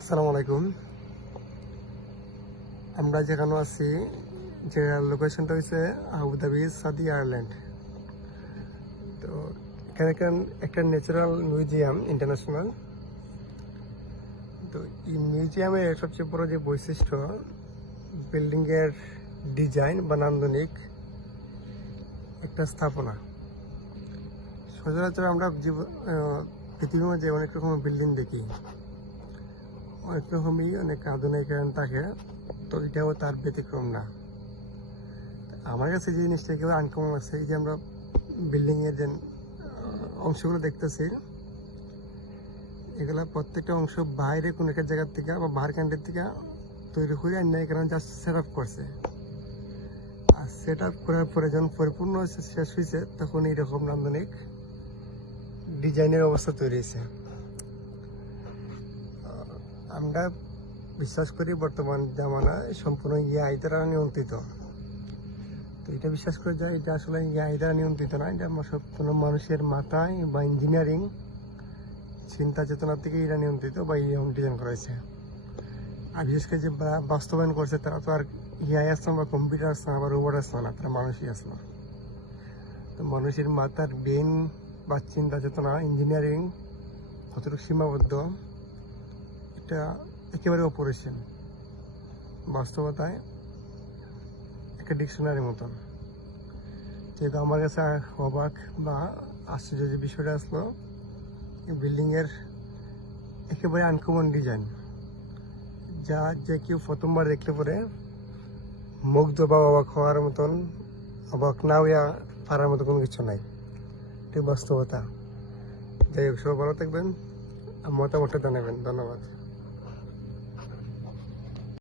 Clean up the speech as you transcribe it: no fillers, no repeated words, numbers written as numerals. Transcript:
আসসালামু আলাইকুম। আমরা যেখানে আছি, যে লোকেশনটা হচ্ছে আবুধাবি সাদি আয়ারল্যান্ড। তো এখানে একটা ন্যাচারাল মিউজিয়াম ইন্টারন্যাশনাল। তো এই মিউজিয়ামের সবচেয়ে বড় যে বৈশিষ্ট্য, বিল্ডিংয়ের ডিজাইন বা নান্দনিক একটা স্থাপনা। সচরাচর আমরা পৃথিবীর মধ্যে অনেক রকমের বিল্ডিং দেখি, অনেক রকমই অনেক আধুনিকায়ন থাকে, তো এটাও তার ব্যতিক্রম না। আমার কাছে যে জিনিসটা একেবারে আনকমন আছে, এই যে আমরা বিল্ডিংয়ের যে অংশগুলো দেখতেছি, এগুলা প্রত্যেকটা অংশ বাইরে কোনো একটা জায়গার থেকে বা বাহার কান্ট্রির থেকে তৈরি করে আন্য এখানে জাস্ট সেট আপ করছে। আর সেট আপ করার পরে যখন পরিপূর্ণ শেষ হয়েছে, তখন এইরকম নান্দনিক ডিজাইনের অবস্থা তৈরি হয়েছে। আমরা বিশ্বাস করি বর্তমান জামানায় সম্পূর্ণ এআই দ্বারা নিয়ন্ত্রিত। তো এটা বিশ্বাস করে যায় এটা আসলে এআই দ্বারা নিয়ন্ত্রিত না, এটা সম্পূর্ণ মানুষের মাথায় বা ইঞ্জিনিয়ারিং চিন্তা চেতনা থেকে এটা নিয়ন্ত্রিত বা এরকম ডিজাইন করা হয়েছে। আর বিশেষ করে যে বাস্তবায়ন করছে, তারা তো আর এআই আসলো বা কম্পিউটার আসলো না বা রোবট আসলো না, তারা মানুষই আসলো। তো মানুষের মাথার ব্রেন বা চিন্তা চেতনা, ইঞ্জিনিয়ারিং কতটুকু সীমাবদ্ধ, এটা একেবারে অপরিসীম। বাস্তবতায় একটা ডিকশনারির মতন। যেহেতু আমার কাছে অবাক বা আশ্চর্য যে বিষয়টা আসলো, এই বিল্ডিংয়ের একেবারে আনকমন ডিজাইন, যা যে কেউ প্রথমবার দেখলে পরে মুগ্ধ বা অবাক হওয়ার মতন, অবাক না হইয়া পারার মতো কোনো কিছু নাই। এটি বাস্তবতা। যাই হোক, সবাই ভালো থাকবেন, মতামতটা জানাবেন। ধন্যবাদ।